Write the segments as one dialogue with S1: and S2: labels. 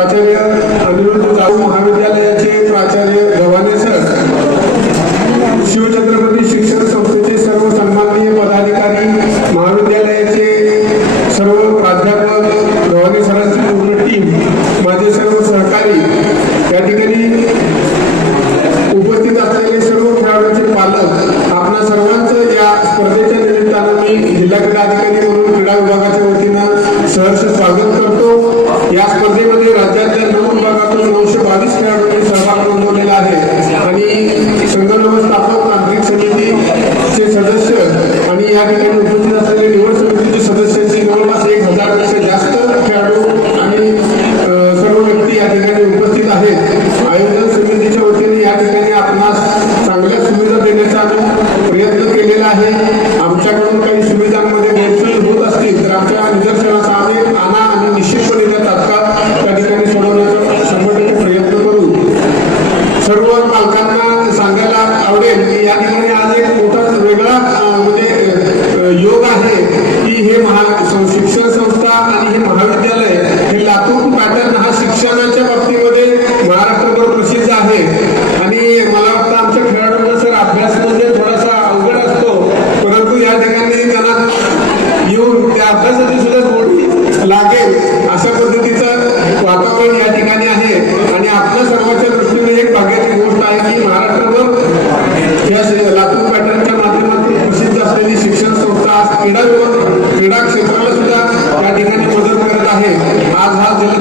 S1: प्राचार्य Pakistan क्रीडा क्रीडा क्षेत्राला सुद्धा या ठिकाणी मदत करत आहे. आज हा
S2: जल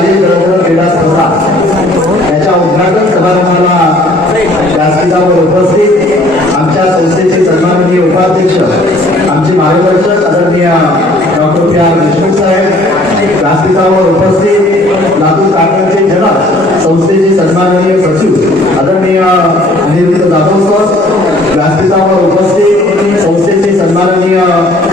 S2: शालेय गणगण क्रीडा स्पर्धा याच्या उद्घाटन समारंभाला व्यासपीठावर उपस्थित आमच्या संस्थेचे सन्माननीय उपाध्यक्ष आमचे मार्गदर्शक आदरणीय डॉक्टर पी आर देशमुख साहेब व्यासपीठावर उपस्थित लातूर कागदचे जनक संस्थेचे सन्माननीय सचिव आदरणीय निवृत्त जाधव सर व्यासपीठावर उपस्थित संस्थेचे सन्माननीय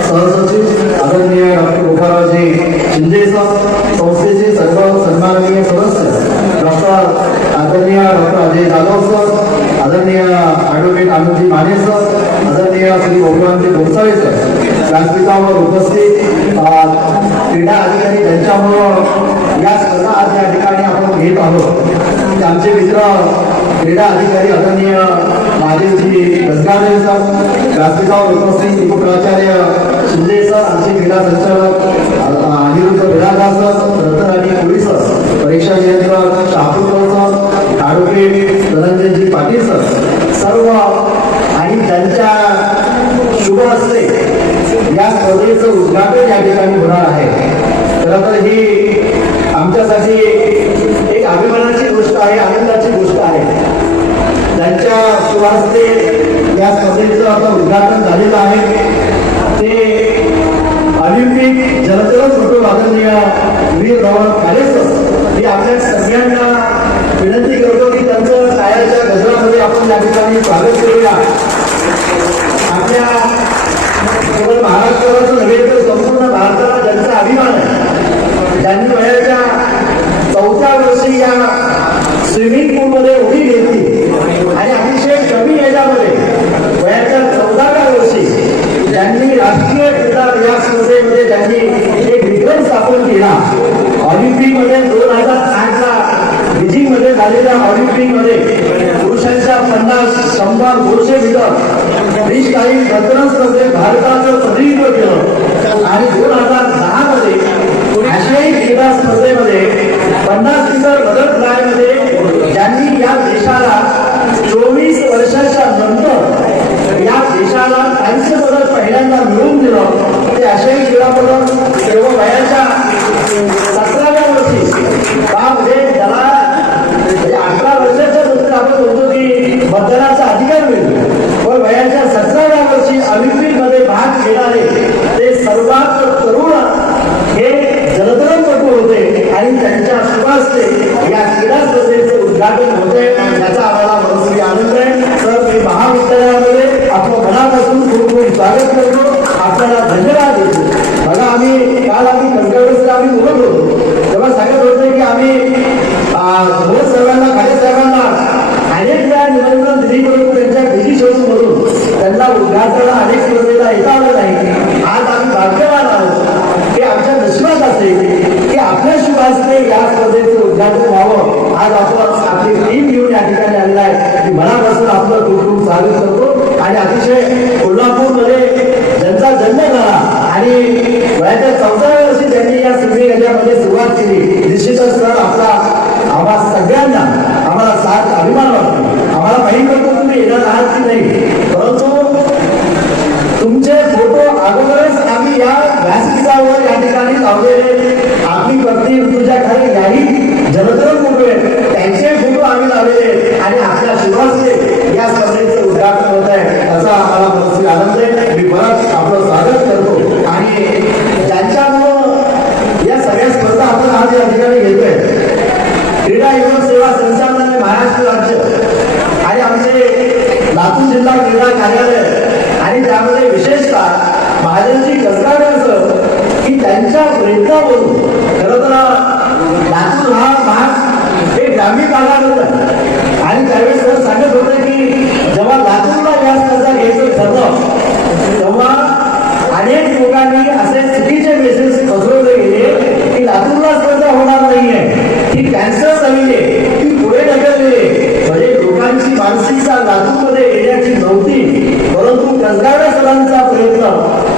S2: सहसचिव आदरणीय डॉक्टर गोपाळरावजी शिंदे सर संस्थेचे सर्व सन्माननीय सदस्य डॉक्टर आदरणीय डॉक्टर अजय जाधव सर आदरणीय ॲडव्होकेट आनंदजी माने सर आदरणीय श्री भगवानजी गोसाळे सर व्यासपीठावर उपस्थित क्रीडा अधिकारी त्यांच्यामुळं या स्पर्धा आज या ठिकाणी आपण घेत आहोत. आमचे मित्र क्रीडा अधिकारी आदरणीय माझेजी गजगारे सर गासगाव उपस्थित उपप्राचार्य शिंदे सर आमचे क्रीडा संचालक अनिरुद्ध बिरादा सर रत्नराणी पुरी सर परीक्षा नियंत्रक शाहपूरकर सर आरोपी धनंजयजी पाटील सर सर्व आणि त्यांच्या शुभ असते या स्पर्धेचं उद्घाटन या ठिकाणी होणार आहे. खरं तर ही आमच्यासाठी एक अभिमानाची गोष्ट आहे आनंदाची गोष्ट आहे. त्यांच्या सुवास्ते या स्पर्धेचं आता उद्घाटन झालेलं आहे ते ऑलिम्पिक जलचर कृपे वादनीय वीर रावण कालेसर हे आपल्या सगळ्यांना विनंती करतो की त्यांचं टायरच्या गजरामध्ये आपण या ठिकाणी स्वागत करूया. आपल्या केवळ महाराष्ट्राचं नव्हे मध्ये दोन हजार आठला बीजिंगमध्ये झालेल्या ऑलिम्पिकमध्ये पुरुषांच्या पन्नास शंभर दोनशे मीटर फ्री स्टाईल रत्न स्पर्धेत भारताचं प्रतिनिधित्व केलं. आणि दोन हजार दहा मध्ये आशियाई क्रीडा स्पर्धेमध्ये पन्नास मीटर बटरफ्लाय फ्लायमध्ये ज्यांनी या देशाला चोवीस वर्षाच्या नंतर या देशाला कांस्य पदक पहिल्यांदा मिळवून दिलं ते आशियाई क्रीडा पदक सर्व वयाच्या का म्हणजे त्याला म्हणजे अठरा वर्षाच्या नंतर आपण म्हणतो की मतदानाचा अधिकार मिळतो. पण वयाच्या सतराव्या वर्षी ऑलिम्पिकमध्ये भाग घेणारे मनापासून आपली टीम घेऊन या ठिकाणी आलेला आहे. मी मनापासून आपलं कुटुंब खूप स्वागत करतो. आणि अतिशय कोल्हापूरमध्ये ज्यांचा जन्म झाला आणि वयाच्या चौदाव्या वर्षी त्यांनी या सिंधी गजामध्ये सुरुवात केली. निश्चितच सर आपला आम्हा सगळ्यांना आम्हाला साथ अभिमान वाटतो. आम्हाला माहीत करतो तुम्ही येणार आहात की नाही? परंतु तुमचे फोटो अगोदरच आम्ही या व्यासपीठावर या ठिकाणी लावलेले. आपली पत्नी ऋतुजा खाली याही जलतरण फोटो आहेत त्यांचे फोटो आम्ही लावलेले आणि आपल्या शिवासने या स्पर्धेचं उद्घाटन होत आहे याचा आम्हाला मनस्वी आनंद आहे मी परत आपलं स्वागत करतो आणि ज्यांच्यामुळं या सगळ्या स्पर्धा आपण आज या ठिकाणी घेतोय क्रीडा युवक सेवा संचालनालय महाराष्ट्र राज्य आणि आमचे लातूर जिल्हा क्रीडा कार्यालय आणि त्यामध्ये विशेषतः महाजनजी कसगावकर की त्यांच्या प्रयत्नावरून खरं तर लातूर हा भाग हे ग्रामीण भागात होता आणि त्यावेळेस सर सांगत होते की जेव्हा लातूरला या स्पर्धा घ्यायचं ठरलं तेव्हा अनेक लोकांनी असे चुकीचे मेसेज पसरवले गेले की लातूरला स्पर्धा होणार नाहीये ती कॅन्सर झालेली आहे ती पुढे ढकललेली आहे म्हणजे लोकांची मानसिकता लातूरमध्ये येण्याची नव्हती परंतु कसगावड्या सरांचा प्रयत्न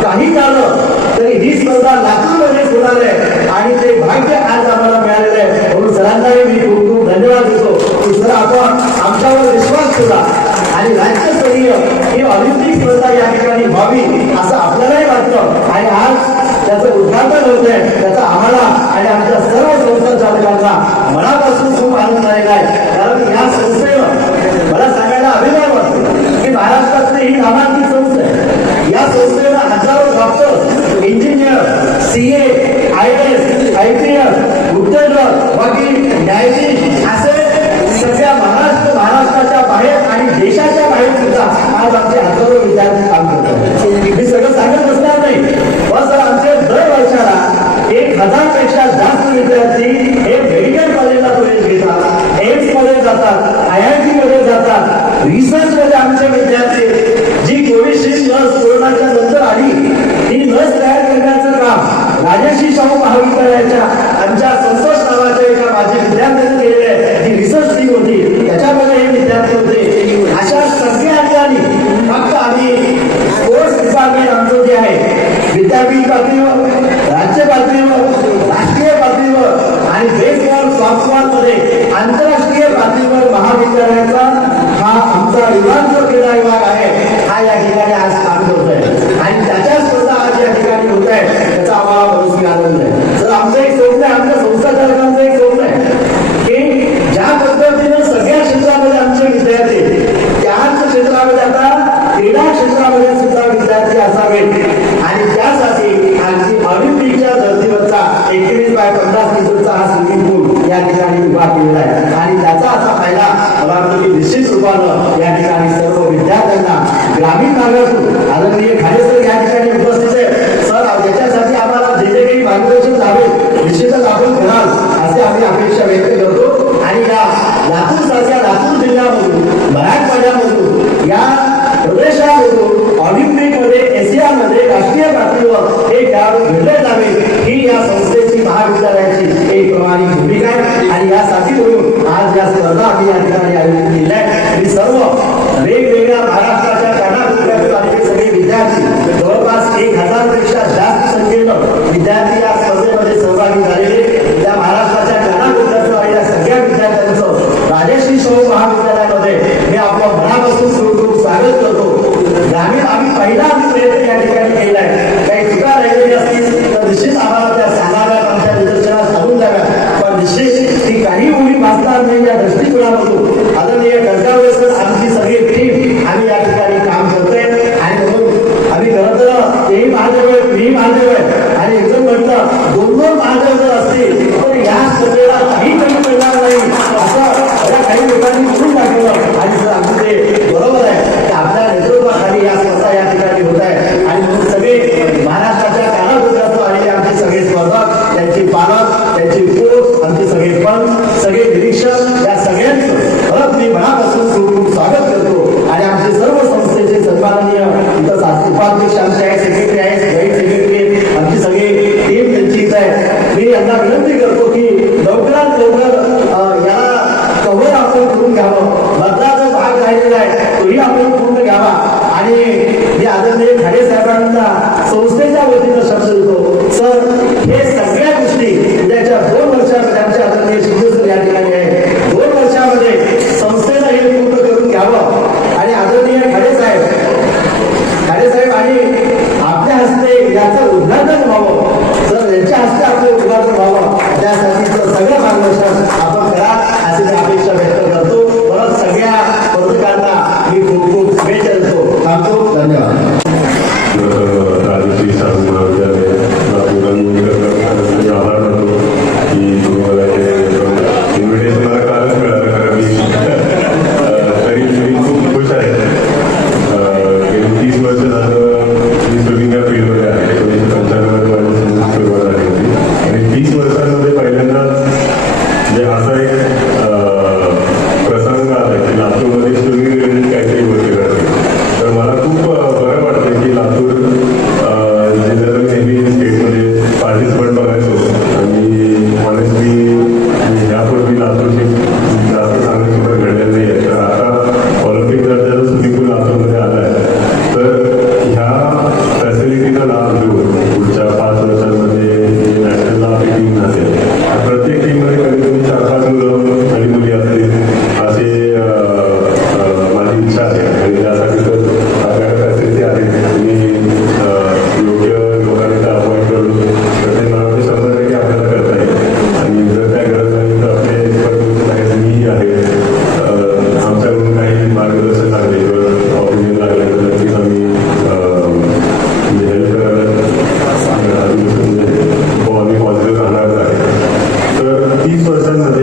S2: काही झालं तरी ही स्पर्धा लातूरमध्येच होणार आहे आणि ते भाग्य आज आम्हाला मिळालेलं आहे म्हणून सरांनाही मी खूप खूप धन्यवाद देतो की सर आपण आमच्यावर विश्वास ठेवला आणि राज्यस्तरीय ही ऑलिम्पिक स्पर्धा या ठिकाणी व्हावी असं आपल्यालाही वाटतं. आणि आज त्याचं उद्घाटन होत आहे त्याचा आम्हाला आणि आमच्या सर्व संस्था चालकांना मनापासून खूप आनंद झालेला आहे. कारण या संस्थेनं मला सांगायला अभिमान वाटतो की महाराष्ट्रातली ही नामांकित संस्था आहे. या संस्थेनं हजारो doctor engineer C A A I S I P S Gupteshwar वकील न्यायाधीश असे सगळ्या महाराष्ट्राच्या बाहेर आणि देशाच्या बाहेर सुद्धा आज आमचे हजारो विद्यार्थी काम करतात मी सगळं सांगत बसणार नाही पण सर आमचे दर वर्षाला एक हजारपेक्षा जास्त विद्यार्थी हे मेडिकल कॉलेजला प्रवेश घेतात एम्समध्ये जातात आय आय टी मध्ये जातात रिसर्च मध्ये आमचे विद्यार्थी जी कोविशिल्ड लस कोरोनाच्या नंतर आली ही लस तयार करण्याचं काम राजर्षी शाहू महाविद्यालयाच्या आमच्या संतोष नावाच्या एका माझ्या विद्यार्थ्यांनी केलेलं आहे जी रिसर्च टीम होती त्याच्यामध्ये हे विद्यार्थी होते अशा सगळ्या ठिकाणी फक्त आम्ही स्पोर्ट्स डिपार्टमेंट आमचं जे आहे विद्यापीठ पातळीवर राज्य पातळीवर राष्ट्रीय पातळीवर आणि देशभर सॉफ्टबॉल आंतरराष्ट्रीय पातळीवर महाविद्यालयाचा हा आमचा विभाग जो क्रीडा विभाग आहे हा या ठिकाणी आज काम आहे. आणि त्याच्या स्पर्धा आज या ठिकाणी होत आहे त्याचा आम्हाला मनस्वी आनंद आहे. तर आमचं एक स्वप्न आहे आमच्या संस्था चालकांचं एक स्वप्न आहे की ज्या पद्धतीनं सगळ्या क्षेत्रामध्ये आमचे विद्यार्थी त्याच क्षेत्रामध्ये आता क्रीडा क्षेत्रामध्ये सुद्धा विद्यार्थी असावेत आणि त्यासाठी आणखी ऑलिम्पिकच्या धर्तीवरचा एकवीस बाय पन्नास हा स्विमिंग पूल या ठिकाणी उभा केलेला आहे. आणि त्याचा असा फायदा मला वाटतं की निश्चित रूपानं या ठिकाणी सर्व विद्यार्थ्यांना ग्रामीण भागातून यासाठी म्हणून आज या
S3: स्पर्धा आम्ही या ठिकाणी आयोजित केल्या आहेत आणि सर्व वेगवेगळ्या महाराष्ट्राच्या कानाकोपऱ्यातील आमचे सगळे विद्यार्थी जवळपास एक हजारपेक्षा जास्त झालं नाही कर्जाग्रस्त आमची सगळी आणि आपल्या हस्ते याचं उद्घाटन व्हावं. तर यांच्या हस्ते आपलं उद्घाटन व्हावं. त्यासाठी सगळं मार्गदर्शन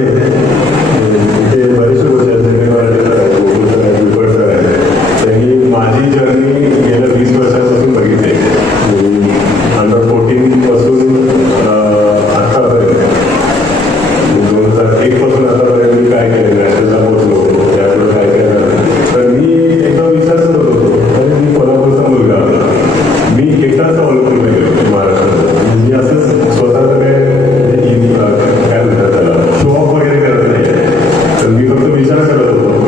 S3: Amém. good.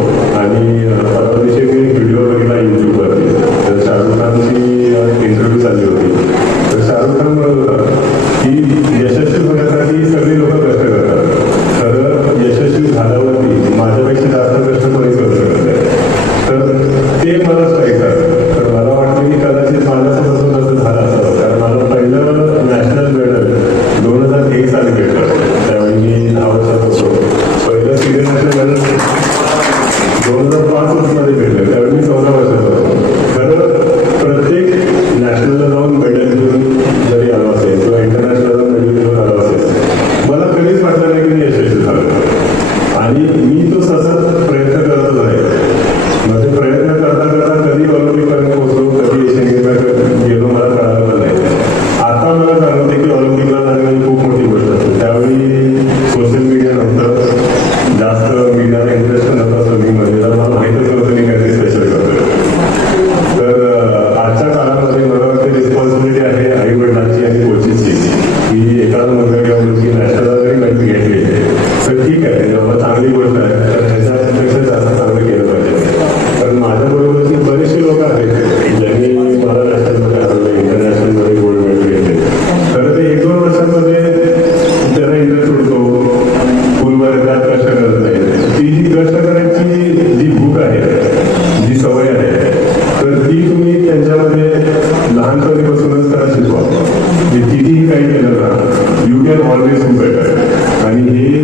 S3: मी
S4: कितीही काही केलं ना you can always do better आणि हे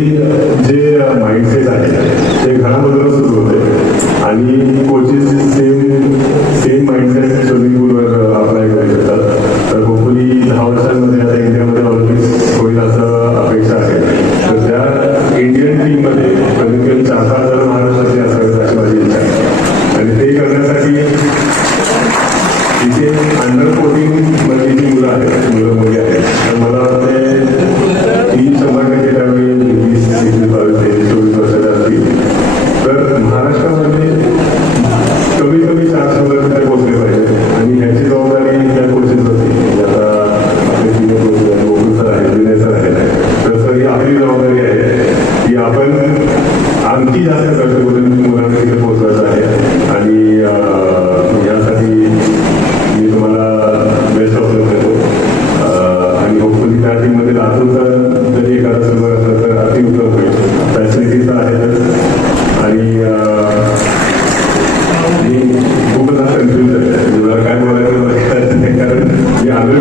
S4: जे माइंडसेट आहे ते घरामधूनच सुरू होते. आणि कोचेस जे फॅसिलिटीज आहेत आणि खूपच कन्फ्युज आहे.
S5: म्हणजे मला काय बोलायचं कारण जे आदर